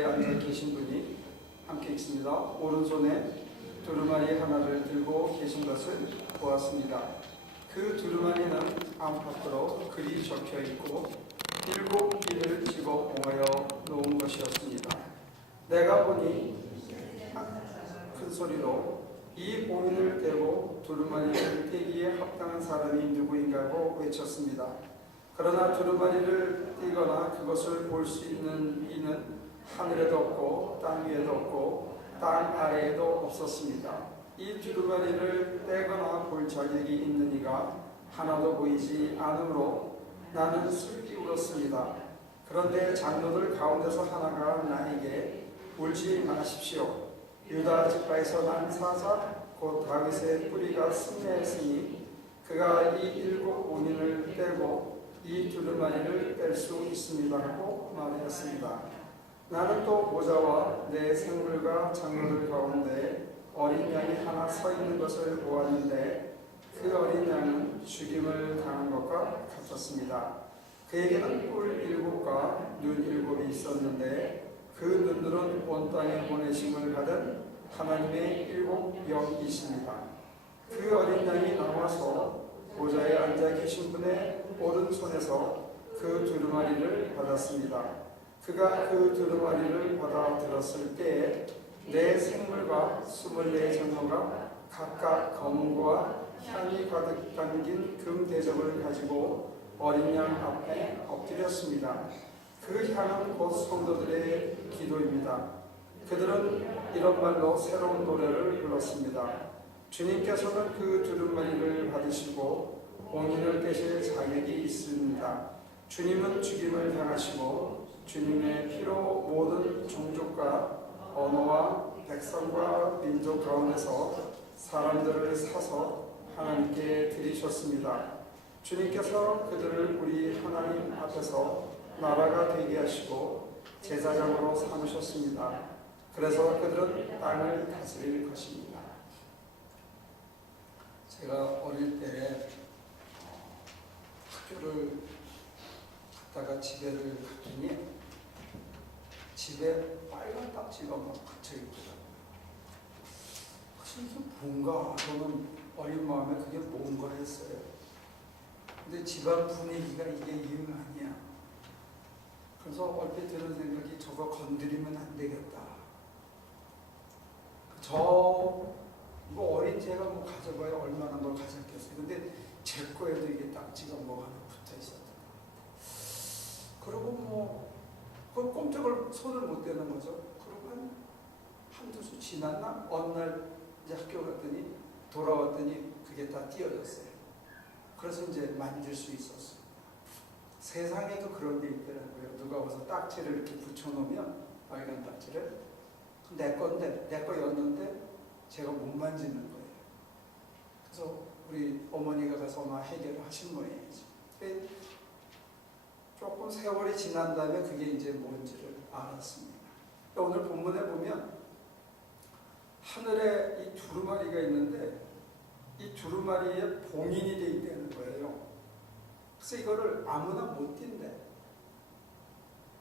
보좌에 앉아 계신 분이 함께 있습니다. 오른손에 두루마리 하나를 들고 계신 것을 보았습니다. 그 두루마리는 안팎으로 글이 적혀 있고 7 비를 집어 옹하여 놓은 것이었습니다. 내가 보니 큰 소리로 이 봉인을 떼고 두루마리를 떼기에 합당한 사람이 누구인가 하고 외쳤습니다. 그러나 두루마리를 떼거나 그것을 볼 수 있는 이는 하늘에도 없고 땅 위에도 없고 땅 아래에도 없었습니다. 이 두루마리를 떼거나 볼 자격이 있는 이가 하나도 보이지 않으므로 나는 슬피 울었습니다. 그런데 장로들 가운데서 하나가 나에게 울지 마십시오. 유다 지파에서 난 사자 곧 다윗의 뿌리가 승리했으니 그가 이 7 봉인을 떼고 이 두루마리를 뺄 수 있습니다 하고 말하였습니다. 나는 또 모자와 내 생물과 장로들 가운데 어린 양이 하나 서 있는 것을 보았는데 그 어린 양은 죽임을 당한 것과 같았습니다. 그에게는 뿔 7과 눈 7이 있었는데 그 눈들은 온 땅에 보내심을 받은 하나님의 7 영이십니다. 그 어린 양이 나와서 보좌에 앉아 계신 분의 오른손에서 그 두루마리를 받았습니다. 그가 그 두루마리를 받아 들었을 때에 내 생물과 24 장로가 각각 검과 향이 가득 담긴 금 대접을 가지고 어린 양 앞에 엎드렸습니다. 그 향은 곧 성도들의 기도입니다. 그들은 이런 말로 새로운 노래를 불렀습니다. 주님께서는 그 두루마리를 받으시고 봉인을 떼실 자격이 있습니다. 주님은 죽임을 당하시고 주님의 피로 모든 종족과 언어와 백성과 민족 가운데서 사람들을 사서 하나님께 드리셨습니다. 주님께서 그들을 우리 하나님 앞에서 나라가 되게 하시고 제사장으로 삼으셨습니다. 그래서 그들은 땅을 다스릴 것입니다. 제가 어릴 때 학교를 갔다가 집에를 갔더니 집에 빨간 딱지가 막 붙여있더라고요. 사실 이게 뭔가 저는 어린 마음에 그게 뭔가 했어요. 근데 집안 분위기가 이게 영 아니야. 그래서 얼핏 드는 생각이 저거 건드리면 안 되겠다. 뭐 어린 제가 뭐 가져봐야 얼마나 걸 가졌겠어요. 근데 제 거에도 이게 딱지가 뭐 하나 붙어 있었다. 그리고 뭐 그 꼼짝을 손을 못 대는 거죠. 그러고 한두 수 지났나? 어느 날 이제 학교 갔더니 돌아왔더니 그게 다 띄어졌어요. 그래서 이제 만질 수 있었어요. 세상에도 그런 게 있더라고요. 누가 와서 딱지를 이렇게 붙여놓으면 빨간 딱지를 내 건데 내 거였는데 제가 못 만지는 거예요. 그래서 우리 어머니가 가서 아마 해결을 하신 모양이죠. 조금 세월이 지난 다음에 그게 이제 뭔지를 알았습니다. 오늘 본문에 보면 하늘에 이 두루마리가 있는데 이 두루마리에 봉인이 되어 있다는 거예요. 그래서 이거를 아무나 못 띈대.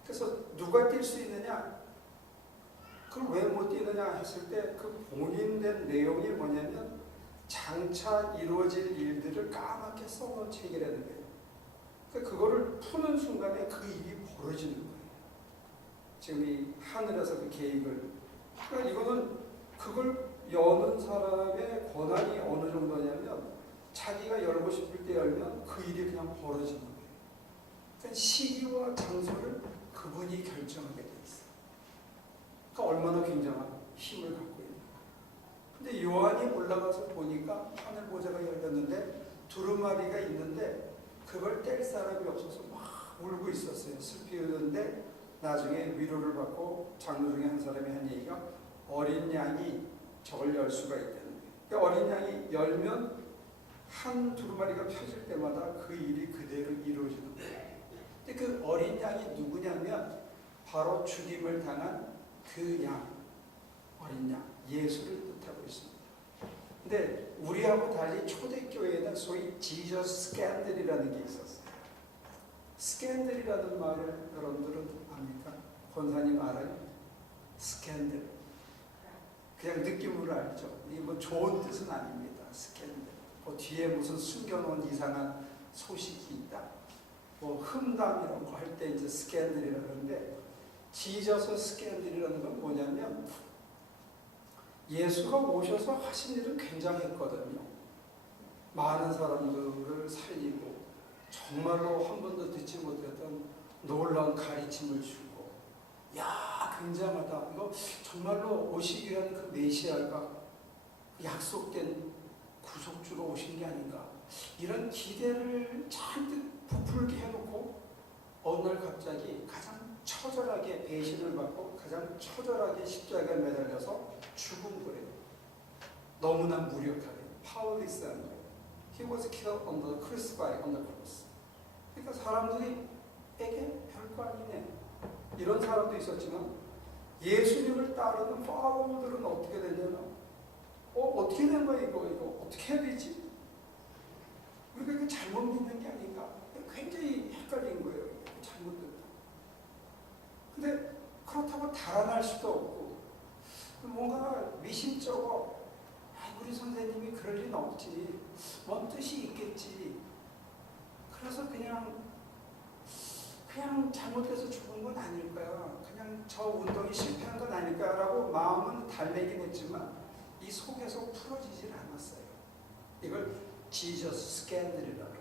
그래서 누가 뛸 수 있느냐? 그럼 왜 못 뛰느냐 했을 때 그 봉인된 내용이 뭐냐면 장차 이루어질 일들을 까맣게 써놓은 책이라는 거예요. 그러니까 그거를 푸는 순간에 그 일이 벌어지는 거예요. 지금 이 하늘에서 그 계획을. 그러니까 이거는 그걸 여는 사람의 권한이 어느 정도냐면 자기가 열고 싶을 때 열면 그 일이 그냥 벌어지는 거예요. 그러니까 시기와 장소를 그분이 결정하게 돼 있어요. 그러니까 얼마나 굉장한 힘을 갖고 있는 거예요. 근데 요한이 올라가서 보니까 하늘 보좌가 열렸는데 두루마리가 있는데 그걸 뗄 사람이 없어서 막 울고 있었어요. 슬피 우는데 나중에 위로를 받고 장로 중에 한 사람이 한 얘기가 어린 양이 저걸 열 수가 있다는 거예요. 그러니까 어린 양이 열면 한 두루마리가 펴질 때마다 그 일이 그대로 이루어지는 거예요. 근데 그 어린 양이 누구냐면 바로 죽임을 당한 그 양, 어린 양, 예수를 뜻하고 있습니다. 근데 우리하고 달리 초대교회에는 소위 지저스 스캔들이라는 게 있었어요. 스캔들이라는 말을 여러분들은 압니까? 권사님 알아요? 스캔들. 그냥 느낌으로 알죠. 이게 뭐 좋은 뜻은 아닙니다. 스캔들. 뭐 뒤에 무슨 숨겨놓은 이상한 소식이 있다. 뭐 흠담 이런 거 할 때 이제 스캔들이라고 하는데, 지저스 스캔들이라는 건 뭐냐면 예수가 오셔서 하신 일은 굉장했거든요. 많은 사람들을 살리고 정말로 한 번도 듣지 못했던 놀라운 가르침을 주고, 야 굉장하다. 이거 정말로 오시기라는 그 메시아가 약속된 구속주가 오신 게 아닌가, 이런 기대를 잔뜩 부풀게 해놓고 어느 날 갑자기 가장 처절하게 배신을 받고 가장 처절하게 십자가에 매달려서 죽은 거예요. 너무나 무력하게 파워리스한 거예요. He was killed on the crucified on the cross. 그러니까 사람들이 에게 별거 아니네, 이런 사람도 있었지만, 예수님을 따르는 파워들은 어떻게 되냐면, 어떻게 된 거야 이거 어떻게 해야 되지? 우리가 이거 잘못 믿는 게 아닌가? 굉장히 헷갈린 거예요. 잘못됐다. 근데 그렇다고 달아날 수도 없고, 뭔가 미심쩍어, 우리 선생님이 그럴 리는 없지, 뭔 뜻이 있겠지, 그래서 그냥 잘못해서 죽은 건 아닐까요? 그냥 저 운동이 실패한 건 아닐까라고 마음은 달래긴 했지만 이 속에서 풀어지질 않았어요. 이걸 지저스 스캔들이라고.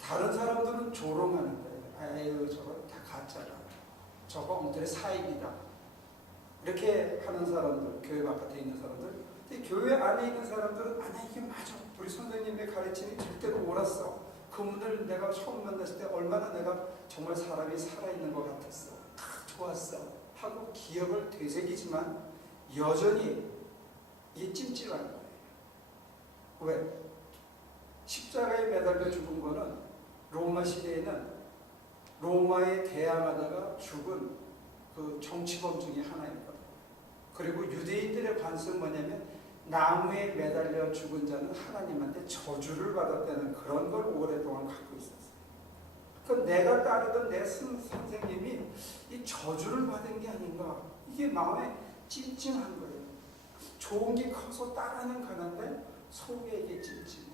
다른 사람들은 조롱하는 거예요. 아유 저거 다 가짜라, 저거 엉터리 사입이다, 이렇게 하는 사람들, 교회 바깥에 있는 사람들. 근데 교회 안에 있는 사람들은 아니야, 이게 맞아, 우리 선생님의 가르침이 절대로 옳았어, 그분들 내가 처음 만났을 때 얼마나 내가 정말 사람이 살아있는 것 같았어, 좋았어 하고 기억을 되새기지만 여전히 이게 찜찜한 거예요. 왜? 십자가에 매달려 죽은 거는 로마 시대에는 로마에 대항하다가 죽은 그 정치범 중에 하나였거든요. 그리고 유대인들의 관습은 뭐냐면 나무에 매달려 죽은 자는 하나님한테 저주를 받았다는 그런 걸 오랫동안 갖고 있었어요. 그러니까 내가 따르던 내 선생님이 이 저주를 받은 게 아닌가, 이게 마음에 찜찜한 거예요. 좋은 게 커서 따라는 가는데 속에 이게 찜찜해.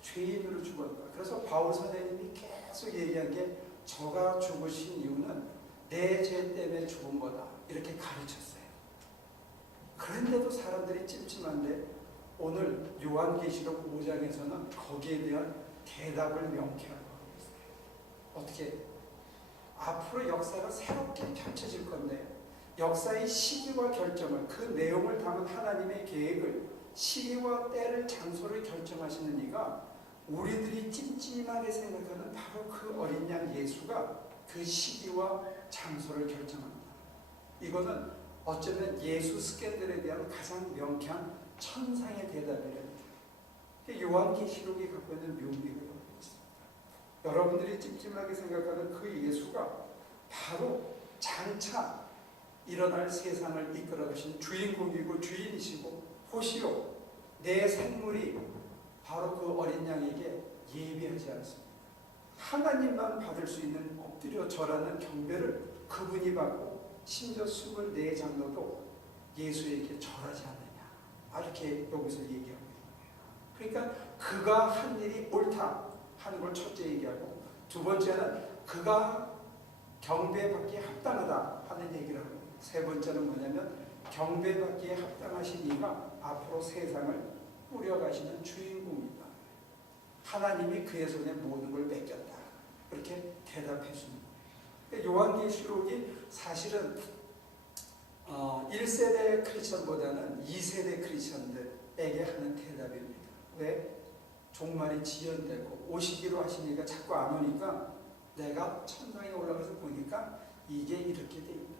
죄인으로 죽었다. 그래서 바울 선생님이 계속 얘기한 게, 저가 죽으신 이유는 내 죄 때문에 죽은 거다, 이렇게 가르쳤어요. 그런데도 사람들이 찜찜한데, 오늘 요한계시록 5장에서는 거기에 대한 대답을 명쾌하고 있어요. 어떻게? 앞으로 역사가 새롭게 펼쳐질 건데, 역사의 시기와 결정을, 그 내용을 담은 하나님의 계획을, 시기와 때를, 장소를 결정하시는 이가 우리들이 찜찜하게 생각하는 바로 그 어린 양 예수가 그 시기와 장소를 결정합니다. 이거는 어쩌면 예수 스캔들에 대한 가장 명쾌한 천상의 대답이랍니다. 요한계시록이 갖고 있는 묘미가 여기 있습니다. 여러분들이 찜찜하게 생각하는 그 예수가 바로 장차 일어날 세상을 이끌어가신 주인공이고 주인이시고, 보시오, 내 생물이 바로 그 어린 양에게 예비하지 않습니다. 하나님만 받을 수 있는 엎드려 절하는 경배를 그분이 받고, 심지어 24장로도 예수에게 절하지 않느냐, 이렇게 여기서 얘기하고 있는 거예요. 그러니까 그가 한 일이 옳다 하는 걸 첫째 얘기하고, 두 번째는 그가 경배받기에 합당하다 하는 얘기를 하고, 세 번째는 뭐냐면 경배받기에 합당하신 이가 앞으로 세상을 꾸려가시는 주인공이다. 하나님이 그의 손에 모든 걸 맡겼다. 그렇게 대답해 줍니다. 요한계시록이 사실은 1세대 크리스천보다는 2세대 크리스천들에게 하는 대답입니다. 왜? 종말이 지연되고 오시기로 하시니까 자꾸 안 오니까 내가 천상에 올라가서 보니까 이게 이렇게 돼 있다.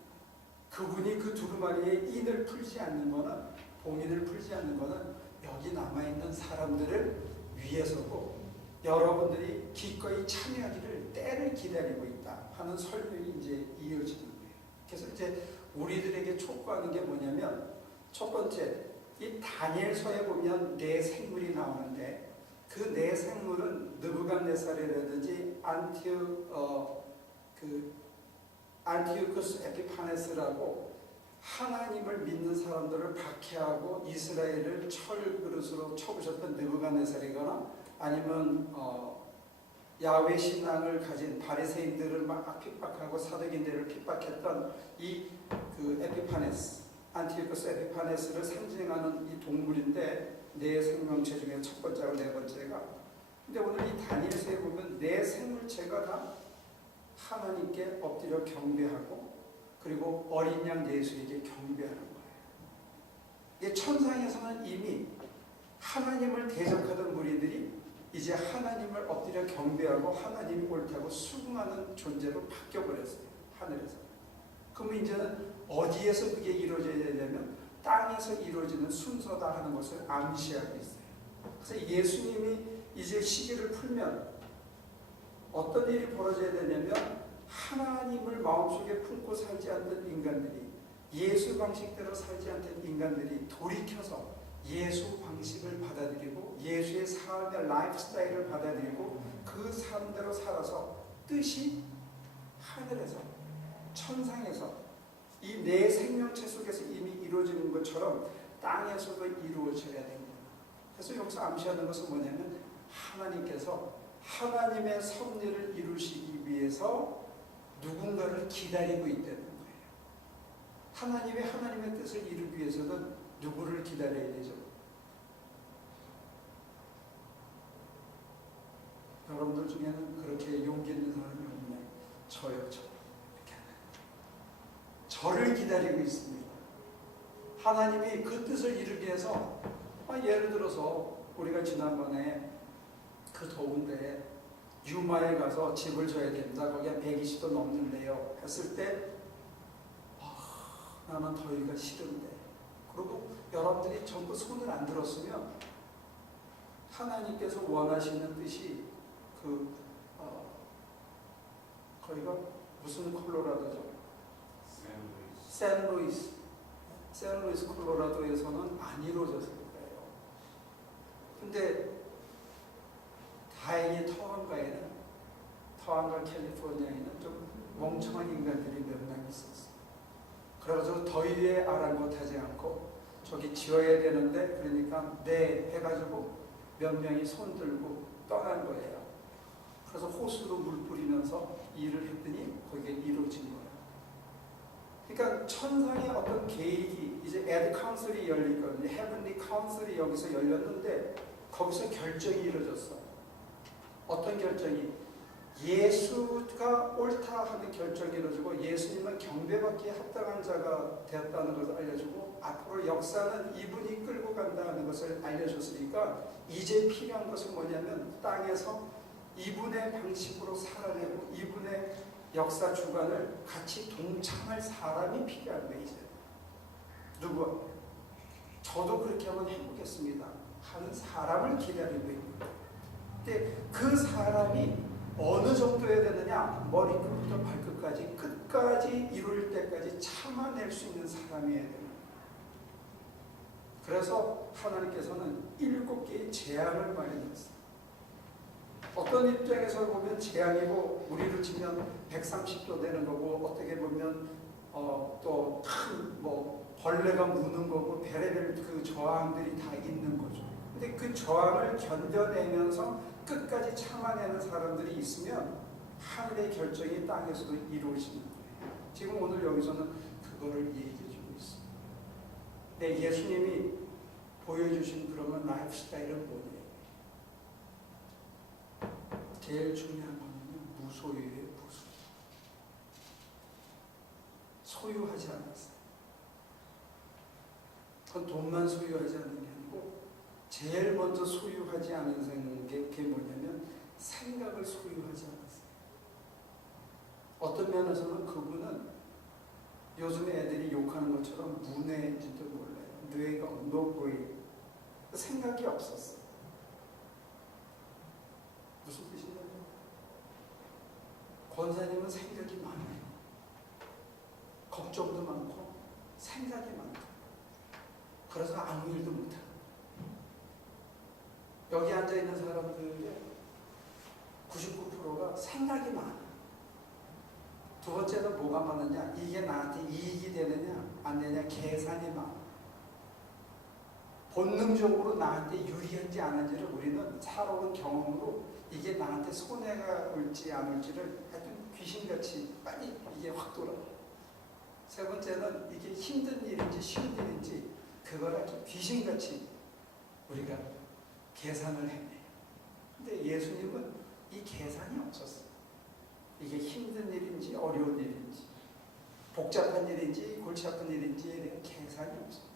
그분이 그 두루마리의 인을 풀지 않는 거는, 봉인을 풀지 않는 거는 여기 남아있는 사람들을 위해서고, 여러분들이 기꺼이 참여하기를 때를 기다리고 있다 하는 설명이 이제 이어지는 거예요. 그래서 이제 우리들에게 촉구하는 게 뭐냐면, 첫 번째, 이 다니엘서에 보면 네 생물이 나오는데, 그 네 생물은 느부갓네살이라든지 안티오쿠스 에피파네스라고 하나님을 믿는 사람들을 박해하고 이스라엘을 철그릇으로 쳐부셨던 느부갓네살이거나 아니면 야훼 신앙을 가진 바리새인들을 막 핍박하고 사도인들을 핍박했던 이 그 에피파네스, 안티오쿠스 에피파네스를 상징하는 이 동물인데 네 생명체 중에 첫 번째하고 네 번째가, 근데 오늘 이 다니엘서에 보면 네 생물체가 다 하나님께 엎드려 경배하고 그리고 어린 양 예수에게 경배하는 거예요. 이 천상에서는 이미 하나님을 대적하던 무리들이 이제 하나님을 엎드려 경배하고 하나님이 옳다고 수긍하는 존재로 바뀌어버렸어요. 하늘에서. 그럼 이제는 어디에서 그게 이루어져야 되냐면 땅에서 이루어지는 순서다 하는 것을 암시하고 있어요. 그래서 예수님이 이제 시기를 풀면 어떤 일이 벌어져야 되냐면 하나님을 마음속에 품고 살지 않던 인간들이, 예수 방식대로 살지 않던 인간들이 돌이켜서 예수 방식을 받아들이고 예수의 삶의 라이프 스타일을 받아들이고 그 삶대로 살아서 뜻이 하늘에서 천상에서 이 내 생명체 속에서 이미 이루어지는 것처럼 땅에서도 이루어져야 됩니다. 그래서 여기서 암시하는 것은 뭐냐면 하나님께서 하나님의 섭리를 이루시기 위해서 누군가를 기다리고 있다는 거예요. 하나님의 뜻을 이루기 위해서는 누구를 기다려야 되죠? 여러분들 중에는 그렇게 용기 있는 사람이 없나요? 저요. 저를 기다리고 있습니다. 하나님이 그 뜻을 이루기 위해서 예를 들어서 우리가 지난번에 그 더운데 유마에 가서 집을 져야 됩니다. 거기 한 120도 넘는데요. 했을 때 나는 더위가 싫은데, 그리고 여러분들이 전부 손을 안 들었으면 하나님께서 원하시는 뜻이 거기가 무슨 콜로라도죠? 샌루이스 콜로라도에서는 안 이루어졌을 거예요. 근데 다행히 터왕과 캘리포니아에는 좀 멍청한 인간들이 몇 명 있었어요. 그래가지고 더위에 아랑곳하지 않고 저기 지어야 되는데, 그러니까 네 해가지고 몇 명이 손 들고 떠난 거예요. 그래서 호수로 물 뿌리면서 일을 했더니 거기에 이루어진 거예요. 그러니까 천상의 어떤 계획이 이제 에드 카운슬이 열리거든요. 헤븐리 카운슬이 여기서 열렸는데 거기서 결정이 이루어졌어. 어떤 결정이? 예수가 옳다 하는 결정이 이루어지고 예수님은 경배받기에 합당한 자가 되었다는 것을 알려주고 앞으로 역사는 이분이 끌고 간다는 것을 알려줬으니까 이제 필요한 것은 뭐냐면 땅에서 이분의 방식으로 살아내고 이분의 역사 주관을 같이 동참할 사람이 필요한 거예요. 이제 누구? 저도 그렇게 한번 해보겠습니다 하는 사람을 기다리고 있는 거예요. 근데 그 사람이 어느 정도여야 되느냐? 머리끝부터 발끝까지 끝까지 이룰 때까지 참아낼 수 있는 사람이어야 되는 거예요. 그래서 하나님께서는 7개의 재앙을 마련했어요. 어떤 입장에서 보면 재앙이고 우리를 치면 130도 되는 거고, 어떻게 보면 또 큰 벌레가 무는 거고, 별의별 그 저항들이 다 있는 거죠. 근데 그 저항을 견뎌내면서 끝까지 참아내는 사람들이 있으면 하늘의 결정이 땅에서도 이루어지는 거예요. 지금 오늘 여기서는 그거를 얘기해주고 있습니다. 네, 예수님이 보여주신 그러면 라이프 스타일은 뭐예요? 제일 중요한 거는요, 무소유예요. 무소유. 소유하지 않았어요. 그건 돈만 소유하지 않는 게 아니고 제일 먼저 소유하지 않은 게 뭐냐면 생각을 소유하지 않았어요. 어떤 면에서는 그분은 요즘에 애들이 욕하는 것처럼 문외인지도 몰라요. 뇌가 노브레인. 생각이 없었어요. 무슨 뜻이냐면 권사님은 생각이 많아요. 걱정도 많고 생각이 많다. 그래서 아무 일도 못해요. 여기 앉아있는 사람들의 99%가 생각이 많아요. 두 번째는 뭐가 많으냐? 이게 나한테 이익이 되느냐 안 되느냐 계산이 많아. 본능적으로 나한테 유리한지 안 한지를 우리는 살아온 경험으로 이게 나한테 손해가 올지 안 올지를 하여튼 귀신같이 빨리 이게 확 돌아. 세 번째는 이게 힘든 일인지 쉬운 일인지 그걸 아주 귀신같이 우리가 계산을 해내요. 근데 예수님은 이 계산이 없었어요. 이게 힘든 일인지 어려운 일인지 복잡한 일인지 골치 아픈 일인지에 대한 계산이 없었어요.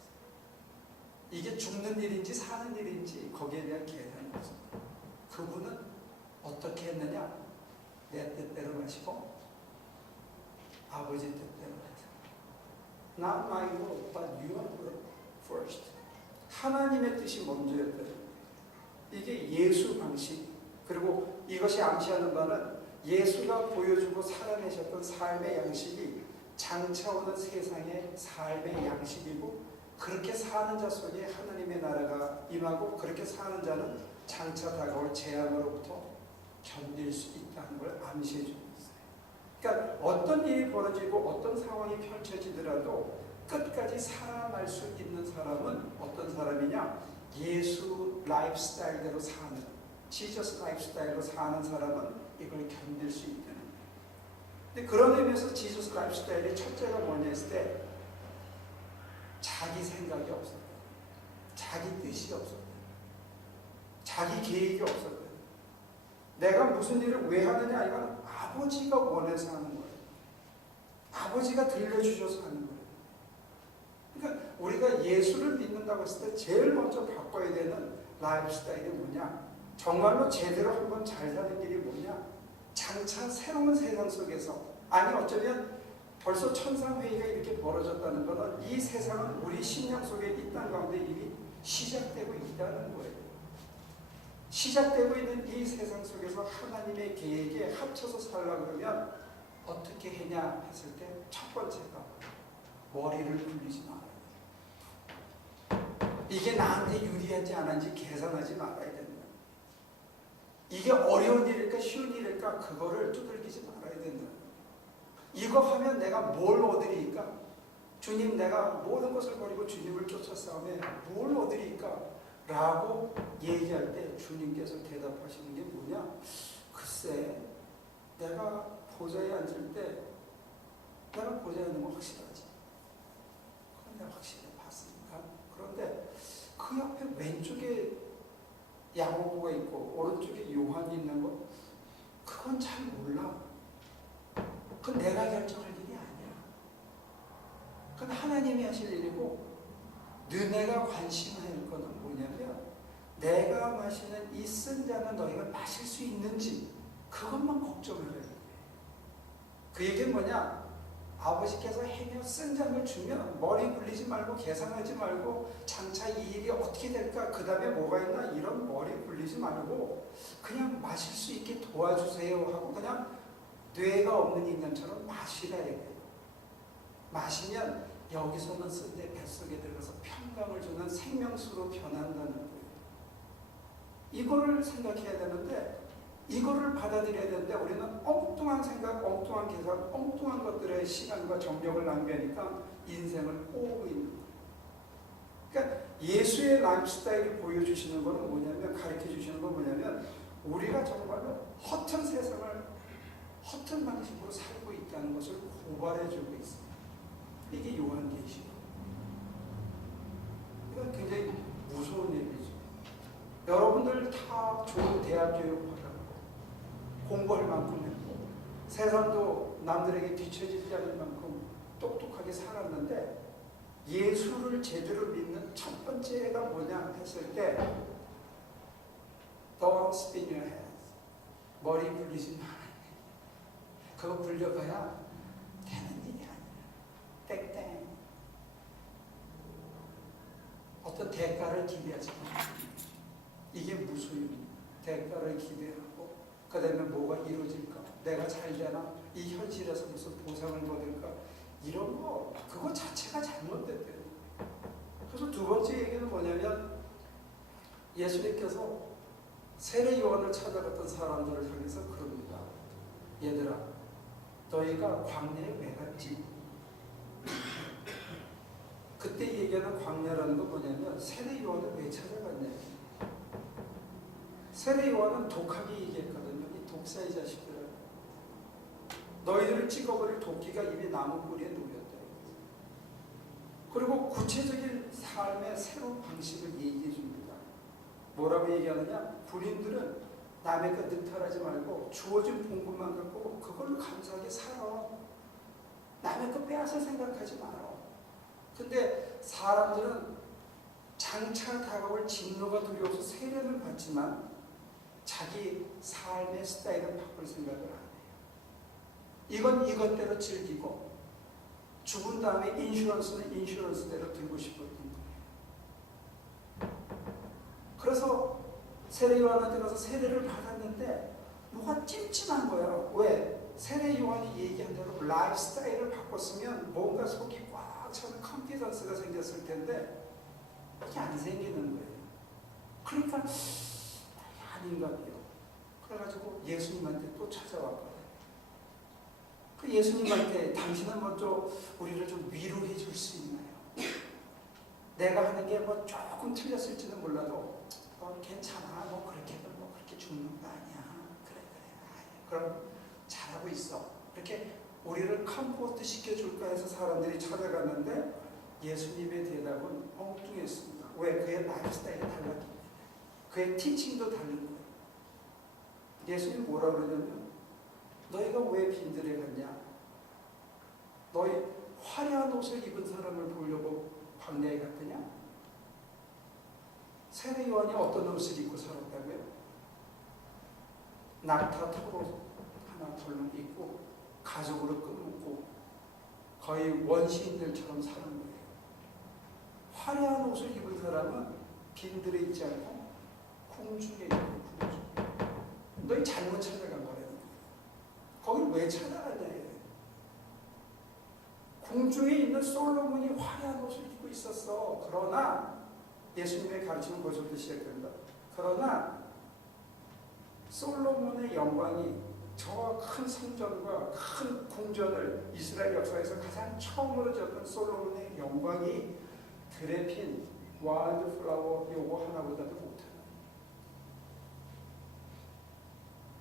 이게 죽는 일인지 사는 일인지 거기에 대한 계산이 없었어요. 그분은 어떻게 했느냐? 내 뜻대로 마시고 아버지 뜻대로 하자. Not my will, but your will first. 하나님의 뜻이 먼저였다. 이게 예수 방식. 그리고 이것이 암시하는 바는 예수가 보여주고 살아내셨던 삶의 양식이 장차 오는 세상의 삶의 양식이고 그렇게 사는 자 속에 하나님의 나라가 임하고 그렇게 사는 자는 장차 다가올 재앙으로부터 견딜 수 있다는 걸 암시해 주고 있어요. 그러니까 어떤 일이 벌어지고 어떤 상황이 펼쳐지더라도 끝까지 살아날 수 있는 사람은 어떤 사람이냐? 예수 라이프스타일대로 사는, 지저스 라이프스타일로 사는 사람은 이걸 견딜 수 있다는 거예요. 근데 그런 의미에서 지저스 라이프스타일의 첫째가 뭐냐 했을 때 자기 생각이 없었다. 자기 뜻이 없었다. 자기 계획이 없었다. 내가 무슨 일을 왜 하느냐? 이건 아버지가 원해서 하는 거예요. 아버지가 들려주셔서 하는 거예요. 그러니까 우리가 예수를 믿는다고 했을 때 제일 먼저 바꿔야 되는 라이프 스타일이 뭐냐? 정말로 제대로 한번 잘 사는 길이 뭐냐? 장차 새로운 세상 속에서, 아니 어쩌면 벌써 천상회의가 이렇게 벌어졌다는 것은 이 세상은 우리 심령 속에 이 땅 가운데 이미 시작되고 있다는 거예요. 시작되고 있는 이 세상 속에서 하나님의 계획에 합쳐서 살려고 그러면 어떻게 해냐 했을 때 첫 번째가 머리를 굴리지 말아야 돼. 이게 나한테 유리한지 안 한지 계산하지 말아야 된다. 이게 어려운 일일까 쉬운 일일까 그거를 두들기지 말아야 된다. 이거 하면 내가 뭘 얻으리까? 주님 내가 모든 것을 버리고 주님을 쫓아 싸우면 뭘 얻으리까? 라고 얘기할 때 주님께서 대답하시는 게 뭐냐? 글쎄 내가 보좌에 앉을 때 내가 보좌에 앉는 건 확실하지. 그건 내가 확실히 봤으니까. 그런데 그 옆에 왼쪽에 야고보가 있고 오른쪽에 요한이 있는 거 그건 잘 몰라. 그건 내가 결정할 일이 아니야. 그건 하나님이 하실 일이고 너네가 관심할 거는 뭐냐면 내가 마시는 이 쓴 잔은 너희가 마실 수 있는지 그것만 걱정을 해야 돼. 그 얘기는 뭐냐? 아버지께서 해며 쓴 잔을 주면 머리 굴리지 말고 계산하지 말고 장차 이 일이 어떻게 될까? 그 다음에 뭐가 있나? 이런 머리 굴리지 말고 그냥 마실 수 있게 도와주세요 하고 그냥 뇌가 없는 인간처럼 마시라 얘기해요. 마시면 여기서는 쓴데 뱃속에 들어가서 평강을 주는 생명수로 변한다는 거예요. 이거를 생각해야 되는데 이거를 받아들여야 되는데 우리는 엉뚱한 생각, 엉뚱한 계산, 엉뚱한 것들의 시간과 정력을 낭비하니까 인생을 꼬고 있는 거예요. 그러니까 예수의 라이프스타일이 보여주시는 것은 뭐냐면 가르쳐주시는 건 뭐냐면 우리가 정말로 허튼 세상을 허튼 방식으로 살고 있다는 것을 고발해주고 있습니다. 이게 요한계시록. 이건 굉장히 무서운 얘기죠. 여러분들 다 좋은 대학 교육 받았고 공부할 만큼 했고 세상도 남들에게 뒤처지지 않을 만큼 똑똑하게 살았는데 예수를 제대로 믿는 첫 번째가 뭐냐 했을 때 Don't spin your head. 머리 굴리지 마. 그거 굴려봐야 되는 일이 아니야. 땡땡. 어떤 대가를 기대하지 마. 이게 무소유입니다. 대가를 기대하고 그 다음에 뭐가 이루어질까? 내가 잘 되나? 이 현실에서 무슨 보상을 받을까? 이런 거 그거 자체가 잘못됐대요. 그래서 두 번째 얘기는 뭐냐면 예수님께서 세례 요한을 찾아갔던 사람들을 향해서 그럽니다. 얘들아 너희가 광야에 왜 갔지? 그때 얘기하는 광야라는 건 뭐냐면 세례 요한을 왜 찾아갔냐. 세례 요한은 독하게 얘기했거든요. 이 독사의 자식들은 너희들을 찍어버릴 도끼가 입에 나무 뿌리에 놓였다. 그리고 구체적인 삶의 새로운 방식을 얘기해 줍니다. 뭐라고 얘기하느냐? 군인들은 남의 것 늑탈하지 말고 주어진 봉급만 갖고 그걸로 감사하게 살아. 남의 것 빼앗을 생각하지 마라. 근데 사람들은 장차 다가올 진노가 두려워서 세례를 받지만 자기 삶의 스타일을 바꿀 생각을 안 해요. 이건 이것대로 즐기고 죽은 다음에 인슈런스는 인슈런스대로 들고 싶었던 거예요. 그래서 세례 요한한테 가서 세례를 받았는데 뭐가 찜찜한 거야. 왜? 세례 요한이 얘기한 대로 라이프 스타일을 바꿨으면 뭔가 속이 꽉 차는 컨피던스가 생겼을 텐데 이게 안 생기는 거예요. 그러니까 아닌가 봐요. 그래가지고 예수님한테 또 찾아왔거든요. 그 예수님한테 당신은 먼저 우리를 좀 위로해 줄 수 있나요? 내가 하는 게 뭐 조금 틀렸을지는 몰라도 괜찮아. 뭐 그렇게 죽는 거 아니야. 그래. 그럼 잘하고 있어. 이렇게 우리를 컴포트 시켜줄까 해서 사람들이 찾아갔는데 예수님의 대답은 엉뚱했습니다. 왜? 그의 라이프 스타일이 달랐기 때문에. 그의 티칭도 다른 거예요. 예수님 뭐라 그러냐면 너희가 왜 빈들에 갔냐? 너희 화려한 옷을 입은 사람을 보려고 광야에 갔더냐? 세례 요한이 어떤 옷을 입고 살았다고요? 낙타 털옷 하나 덜렁 입고 가죽으로 끈묶고 거의 원시인들처럼 사는 거예요. 화려한 옷을 입은 사람은 빈들에 있지 않고 궁중에 있고 궁중. 너희 잘못 찾아간 거라는 거예요. 거길 왜 찾아가냐. 궁중에 있는 솔로몬이 화려한 옷을 입고 있었어. 그러나 예수님의 가르침은 거기서부터 시작됩니다. 그러나 솔로몬의 영광이 저 큰 성전과 큰 궁전을 이스라엘 역사에서 가장 처음으로 접은 솔로몬의 영광이 들에 핀 와일드 플라워 요거 하나보다도 못해.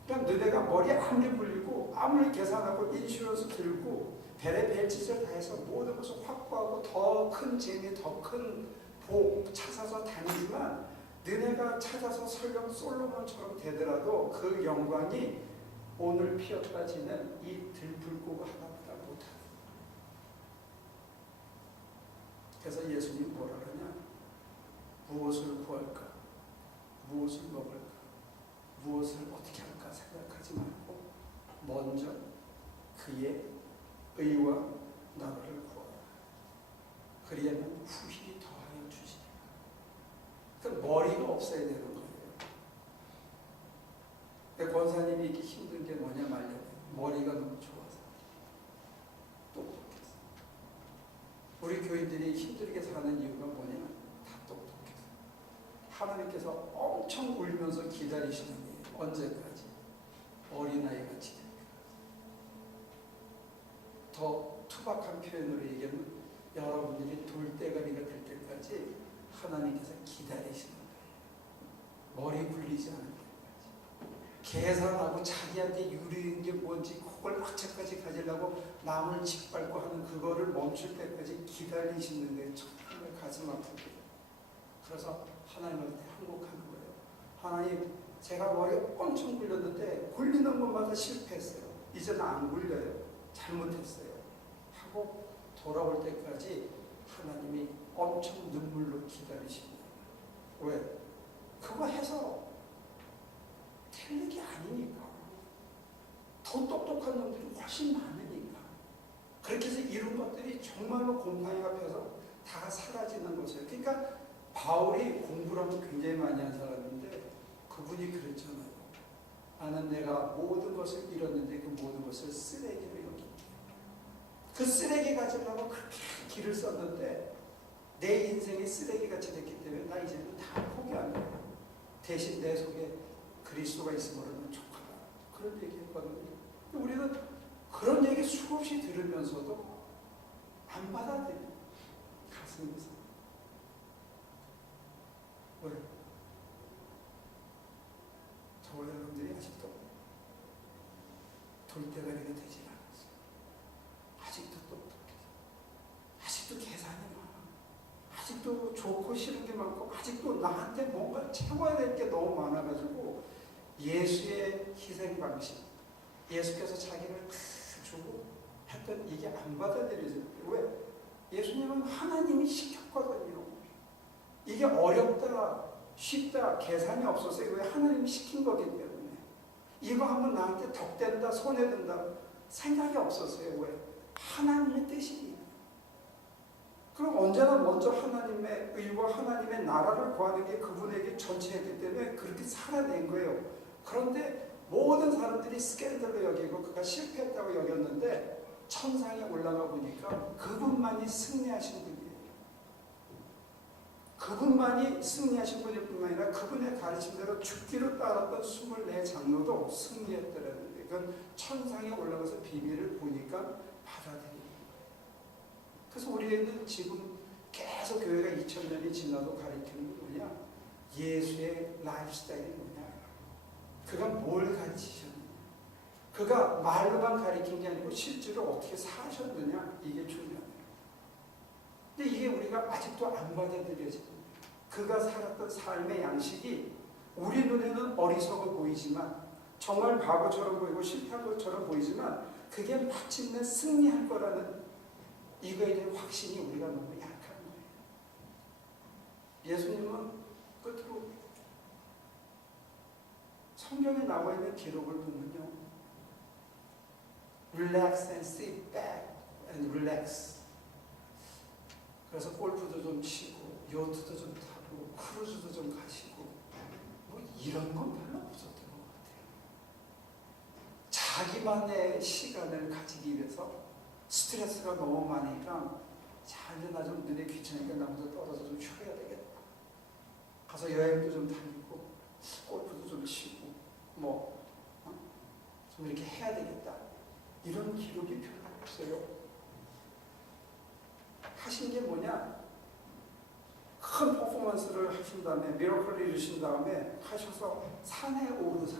그러니까 너네가 머리 아무리 굴리고 아무리 계산하고 인슈런스 들고 벨에 벨짓을 다해서 모든 것을 확보하고 더 큰 재미, 더 큰 복 찾아서 다니지만 너네가 찾아서 설령 솔로몬처럼 되더라도 그 영광이 오늘 피었다지는 이 들불고가 하나보다 못하다. 그래서 예수님 뭐라 그러냐? 무엇을 구할까? 무엇을 먹을까? 무엇을 어떻게 할까 생각하지 말고 먼저 그의 의와 나라를 구하라. 그리하면 후히 더하여 주시리라. 그러니까 머리가 없어야 되는 거예요. 권사님이 이렇게 힘든 게 뭐냐 말이야. 머리가 너무 좋아서. 똑똑해서. 우리 교인들이 힘들게 사는 이유가 뭐냐? 다 똑똑해서. 하나님께서 엄청 울면서 기다리시는 게 언제까지? 어린아이가 지낼 때까지. 더 투박한 표현으로 얘기하면 여러분들이 돌대가리가 될 때까지 하나님께서 기다리시는 거예요. 머리 굴리지 않을 때까지. 계산하고 자기한테 유리한 게 뭔지 그걸 악착까지 가지려고 남을 짓밟고 하는 그거를 멈출 때까지 기다리시는 게 정말 가슴 아프게. 그래서 하나님한테 항복하는 거예요. 하나님, 제가 머리 엄청 굴렸는데 굴리는 것마다 실패했어요. 이제는 안 굴려요. 잘못했어요. 하고 돌아올 때까지 하나님이 엄청 눈물로 기다리십니다. 왜? 그거 해서 될 일이 아니니까. 더 똑똑한 놈들이 훨씬 많으니까. 그렇게 해서 이룬 것들이 정말로 곰팡이 앞에서 다 사라지는 것이에요. 그러니까 바울이 공부를 하면 굉장히 많이 한 사람인데 그분이 그랬잖아요. 나는 내가 모든 것을 잃었는데 그 모든 것을 쓰레기로 여긴다. 그 쓰레기 가지려고 그렇게 길을 썼는데 내 인생이 쓰레기같이 됐기 때문에 나 이제는 다 포기한다. 대신 내 속에 그리스도가 있음으로는 족하다. 그런 얘기했거든요. 우리는 그런 얘기 수없이 들으면서도 안 받아들여. 가슴에서. 왜? 저와 여러분들이 아직도 돌대가리가 되지 않았어요. 아직도 똑똑해요. 아직도 계산이 많아. 아직도 좋고 싫은 게 많고, 아직도 나한테 뭔가 채워야 될 게 너무 많아가지고, 예수의 희생 방식, 예수께서 자기를 다 주고 했던 이게 안 받아들여져요. 왜? 예수님은 하나님이 시켰거든요. 이게 어렵다, 쉽다, 계산이 없었어요. 왜? 하나님이 시킨 거기 때문에. 이거 하면 나한테 덕된다, 손해된다 생각이 없었어요. 왜? 하나님의 뜻이니까. 그럼 언제나 먼저 하나님의 의와 하나님의 나라를 구하는 게 그분에게 전체였기 때문에 그렇게 살아낸 거예요. 그런데 모든 사람들이 스캔들로 여기고 그가 실패했다고 여겼는데 천상에 올라가 보니까 그분만이 승리하신 분이에요. 그분만이 승리하신 분일 뿐만 아니라 그분의 가르침대로 죽기로 따랐던 24장로도 승리했더라는 거예요. 그건 천상에 올라가서 비밀을 보니까 받아들이는 거예요. 그래서 우리는 지금 계속 교회가 2000년이 지나도 가르치는 게 뭐냐? 예수의 라이프 스타일이 뭐냐? 그가 뭘 가르치셨느냐? 그가 말로만 가르친 게 아니고 실제로 어떻게 사셨느냐? 이게 중요해요. 근데 이게 우리가 아직도 안 받아들여집니다. 그가 살았던 삶의 양식이 우리 눈에는 어리석어 보이지만, 정말 바보처럼 보이고 실패한 것처럼 보이지만, 그게 마침내 승리할 거라는 이거에 대한 확신이 우리가 너무 약한 거예요. 예수님은 끝으로 성경에 나와 있는 기록을 보면요, relax and sit back and relax. 그래서 골프도 좀 치고, 요트도 좀 타고, 크루즈도 좀 가시고, 뭐 이런 건 별로 없었던 것 같아요. 자기만의 시간을 가지기 위해서 스트레스가 너무 많으니까, 자, 이제 나 좀 눈에 귀찮으니까 나 먼저 떨어져 좀 쉬어야 되겠다. 가서 여행도 좀 다니고, 골프도 좀 치고, 좀 이렇게 해야 되겠다. 이런 기록이 별로 없어요. 하신 게 뭐냐? 큰 퍼포먼스를 하신 다음에, 미러클을 이루신 다음에 하셔서 산에 오르사.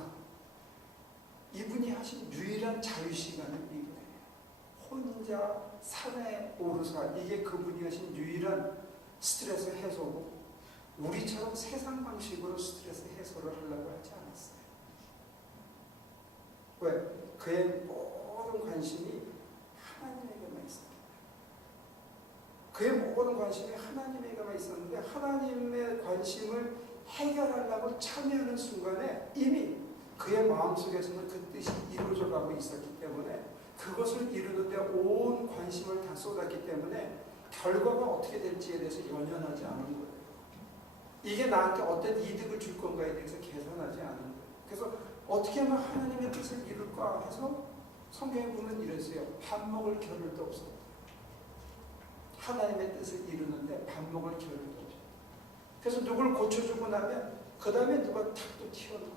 이분이 하신 유일한 자유시간은 이거예요. 혼자 산에 오르사. 이게 그분이 하신 유일한 스트레스 해소고, 우리처럼 세상 방식으로 스트레스 해소를 하려고 하지 않았어요. 왜? 그의 모든 관심이 하나님에게만 있습니다. 그의 모든 관심이 하나님에게만 있었는데, 하나님의 관심을 해결하려고 참여하는 순간에 이미 그의 마음속에서는 그 뜻이 이루어져 가고 있었기 때문에, 그것을 이루는데 온 관심을 다 쏟았기 때문에 결과가 어떻게 될지에 대해서 연연하지 않은 거예요. 이게 나한테 어떤 이득을 줄 건가에 대해서 계산하지 않은 거예요. 그래서 어떻게 하면 하나님의 뜻을 이룰까 해서 성경에 보면 이랬어요. 밥 먹을 겨를도 없었다. 하나님의 뜻을 이루는데 밥 먹을 겨를도 없었다. 그래서 누굴 고쳐주고 나면 그 다음에 누가 탁 또 튀어나옵니다.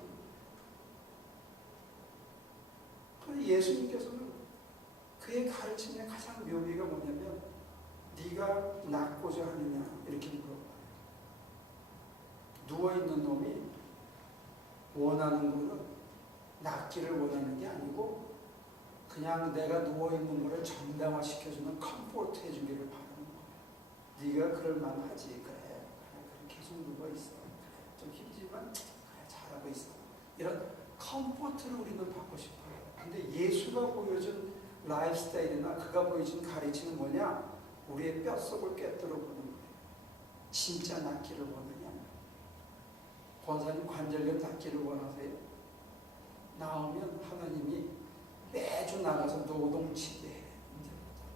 그런데 예수님께서는 그의 가르침의 가장 묘미가 뭐냐면, 네가 낫고자 하느냐 이렇게 물어봐요. 누워있는 놈이 원하는 거는 낫기를 원하는 게 아니고, 그냥 내가 누워있는 거를 정당화시켜주는 컴포트 해주기를 바라는 거예요. 네가 그럴 만하지. 그래 계속 누워있어. 그래 좀 힘들지만 그래 잘하고 있어. 이런 컴포트를 우리는 받고 싶어요. 근데 예수가 보여준 라이프 스타일이나 그가 보여준 가르침은 뭐냐? 우리의 뼛속을 꿰뚫어 보는 거예요. 진짜 낫기를 원하냐? 권사님 관절염 낫기를 원하세요? 나오면 하나님이 매주 나가서 노동치게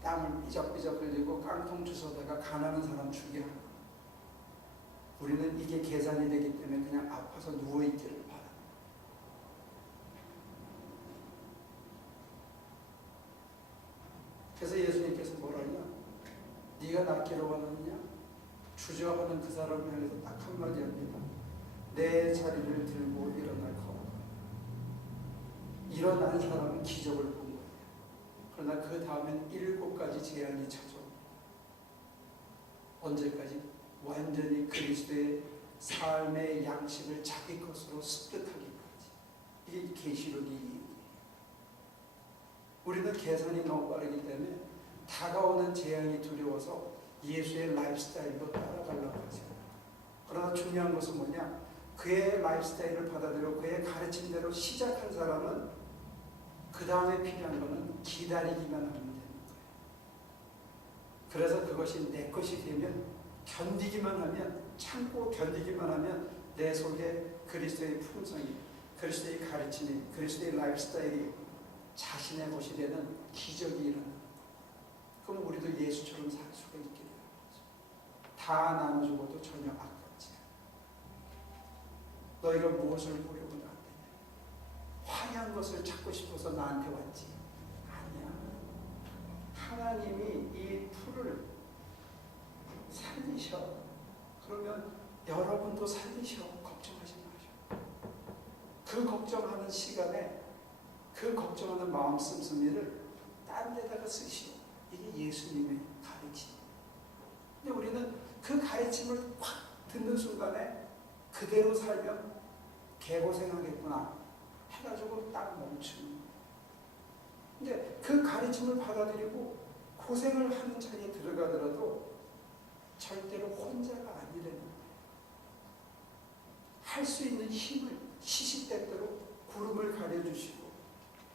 땀을 삐적삐적 흘리고 깡통 주워다가 가난한 사람 죽게 하고, 우리는 이게 계산이 되기 때문에 그냥 아파서 누워있기를 바랍니다. 그래서 예수님께서 뭐라냐? 네가 낫기를 원하느냐? 주저하는 그 사람을 향해서 딱 한마디 합니다. 내 자리를 들고 일어날 것. 일어난 사람은 기적을 본 거예요. 그러나 그 다음엔 7가지 재앙이 찾아옵니다. 언제까지? 완전히 그리스도의 삶의 양식을 자기 것으로 습득하기까지. 이게 계시록이. 우리는 계산이 너무 빠르기 때문에 다가오는 재앙이 두려워서 예수의 라이프스타일로 따라가려고 하죠. 그러나 중요한 것은 뭐냐? 그의 라이프스타일을 받아들여 그의 가르침대로 시작한 사람은 그 다음에 필요한 것은 기다리기만 하면 되는 거예요. 그래서 그것이 내 것이 되면, 견디기만 하면, 참고 견디기만 하면 내 속에 그리스도의 품성이, 그리스도의 가르침이, 그리스도의 라이프스타일이 자신의 것이 되는 기적이 일어나는 거예요. 그럼 우리도 예수처럼 살 수가 있게 되는 거죠. 다 나눠주고도 전혀 아깝지 않아요. 너희가 무엇을 보려고 나한테 화려한 것을 찾고 싶어서 나한테 왔지? 아니야. 하나님이 이 풀을 살리셔. 그러면 여러분도 살리셔. 걱정하지 마셔. 그 걱정하는 시간에 그 걱정하는 마음 씀씀이를 딴 데다가 쓰시오. 이게 예수님의 가르침. 근데 우리는 그 가르침을 확 듣는 순간에 그대로 살면 개고생하겠구나 해가지고 딱 멈추는. 근데 그 가르침을 받아들이고 고생을 하는 자리에 들어가더라도 절대로 혼자가 아니라는 거예요. 할 수 있는 힘을 시시때때로 구름을 가려주시고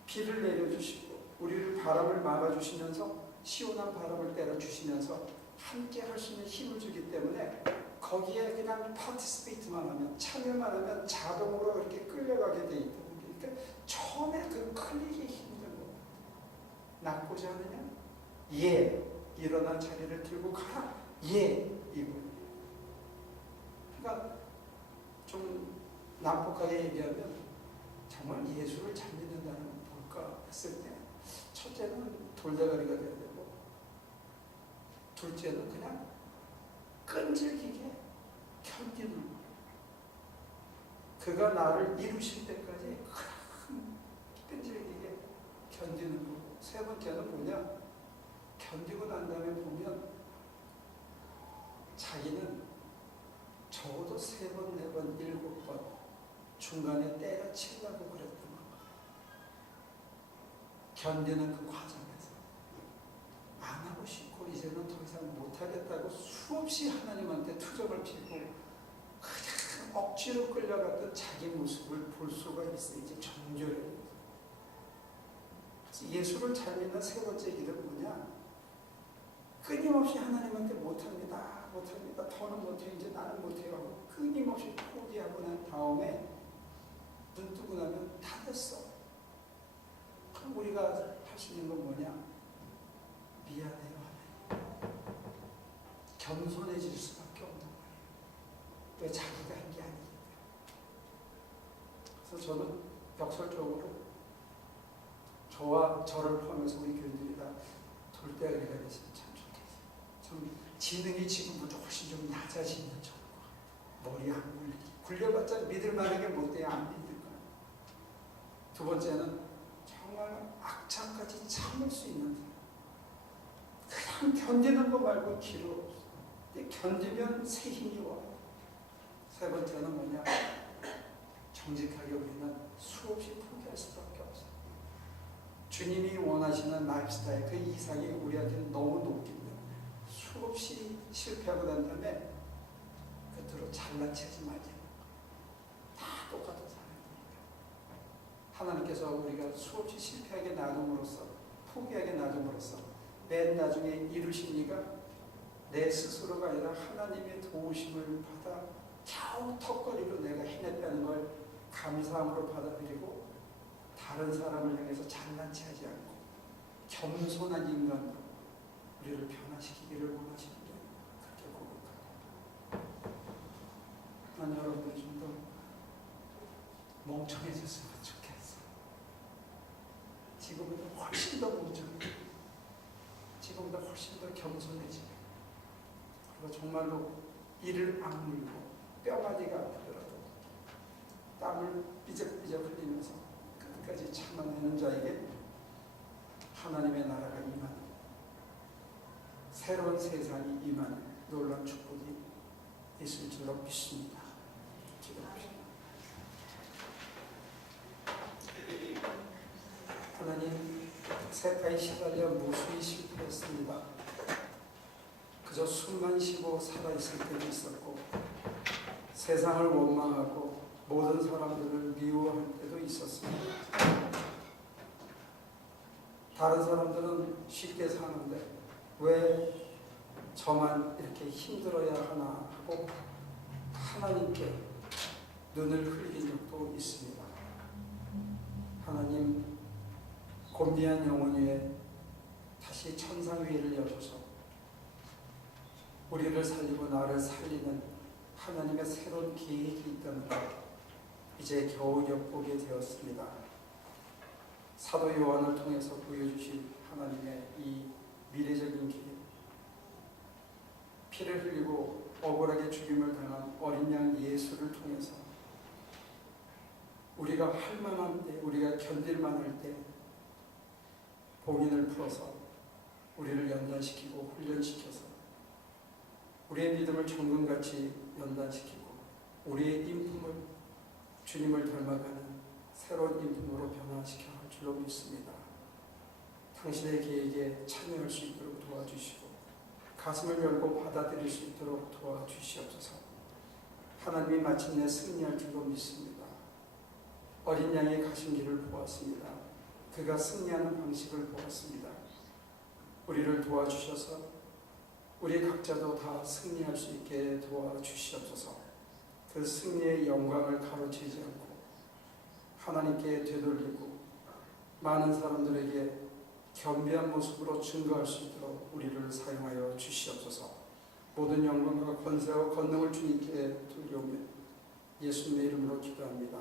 비를 내려주시고 우리를 바람을 막아주시면서 시원한 바람을 때려주시면서 함께 할 수 있는 힘을 주기 때문에 거기에 그냥 파티스페이트만 하면, 참여만 하면 자동으로 이렇게 끌려가게 돼 있다. 그러니까 처음에 그 클릭이 힘든 거. 낫고자 하느냐? 예. 일어난 자리를 들고 가라. 예. 이거. 그러니까 좀 난폭하게 얘기하면 정말 예수를 잘 믿는다는 뭘까 했을 때 첫째는 돌대가리가 돼야 되고 둘째는 그냥 끈질기게 견디는 거예요. 그가 나를 이루실 때까지 끈질기게 견디는 거고, 세 번째는 뭐냐? 견디고 난 다음에 보면 자기는 적어도 3번, 4번, 7번 중간에 때려치려고 그랬던 거예요. 견디는 그 과정에서 안 하고 싶고 이제는 더 이상 못하겠다고 수없이 하나님한테 투정을 피고 그냥 억지로 끌려갔던 자기 모습을 볼 수가 있어요. 이제 정결해요. 그래서 예수를 잘 믿는 세 번째 길은 뭐냐? 끊임없이 하나님한테 못합니다. 더는 못해요. 이제 나는 못해요 하고 끊임없이 포기하고 난 다음에 눈 뜨고 나면 다 됐어. 그럼 우리가 할 수 있는 건 뭐냐? 미안해요. 겸손해질 수밖에 없는 거예요. 왜 자기가 한 게 아니기 때문에. 그래서 저는 역설적으로 저와 저를 포함해서 우리 교인들이 다 돌대가리가 됐으면 참 좋겠어요. 좀 지능이 지금보다 훨씬 좀 낮아지면 좋을 것 같아요. 머리 안 굴리기. 굴려봤자 믿을 만하게 못 돼요. 안 믿을 거예요. 두 번째는 정말 악착까지 참을 수 있는 사람. 그냥 견디는 거 말고 길어 없어. 근데 견디면 새 힘이 와요. 세 번째는 뭐냐? 정직하게 우리는 수없이 포기할 수밖에 없어요. 주님이 원하시는 라이프스타일, 그 이상이 우리한테는 너무 높기 때문에 수없이 실패하고 난 다음에 끝으로 잘난 체하지 말자. 다 똑같은 사람이니까. 하나님께서 우리가 수없이 실패하게 놔둠으로써, 포기하게 놔둠으로써 맨 나중에 이루신 이가 내 스스로가 아니라 하나님의 도우심을 받아 겨우 턱걸이로 내가 해냈다는 걸 감사함으로 받아들이고 다른 사람을 향해서 잘난 체하지 않고 겸손한 인간으로 우리를 변화시키기를 원하시는 게 그렇게 고백합니다. 난 여러분들이 좀 더 멍청해졌으면 좋겠어. 지금보다 훨씬 더 멍청해. 지금보다 훨씬 더 겸손해지고, 그리고 정말로 이를 악물고 뼈마디가 아프더라도 땀을 삐적삐적 흘리면서 끝까지 참아내는 자에게 하나님의 나라가 임하는, 새로운 세상이 임하는 놀라운 축복이 있을 줄로 믿습니다. 기도합시다. 하나님, 세파에 시달려 무수히 실패했습니다. 그저 숨만 쉬고 살아있을 때도 있었고, 세상을 원망하고 모든 사람들을 미워할 때도 있었습니다. 다른 사람들은 쉽게 사는데 왜 저만 이렇게 힘들어야 하나 하고 하나님께 눈을 흘린 적도 있습니다. 하나님, 곤비한 영혼 위에 다시 천상 위를 여셔서 우리를 살리고 나를 살리는 하나님의 새로운 계획이 있다는 것, 이제 겨우 엿보게 되었습니다. 사도 요한을 통해서 보여주신 하나님의 이 미래적인 계획, 피를 흘리고 억울하게 죽임을 당한 어린 양 예수를 통해서 우리가 할 만한 때, 우리가 견딜 만할 때 봉인을 풀어서 우리를 연단시키고 훈련시켜서 우리의 믿음을 정금같이 연단시키고 우리의 인품을 주님을 닮아가는 새로운 인품으로 변화시켜 할 줄로 믿습니다. 당신의 계획에 참여할 수 있도록 도와주시고 가슴을 열고 받아들일 수 있도록 도와주시옵소서. 하나님이 마침내 승리할 줄로 믿습니다. 어린 양의 가신 길을 보았습니다. 그가 승리하는 방식을 보았습니다. 우리를 도와주셔서 우리 각자도 다 승리할 수 있게 도와주시옵소서. 그 승리의 영광을 가로채지 않고 하나님께 되돌리고 많은 사람들에게 겸비한 모습으로 증거할 수 있도록 우리를 사용하여 주시옵소서. 모든 영광과 권세와 권능을 주님께 돌려오며 예수님의 이름으로 기도합니다.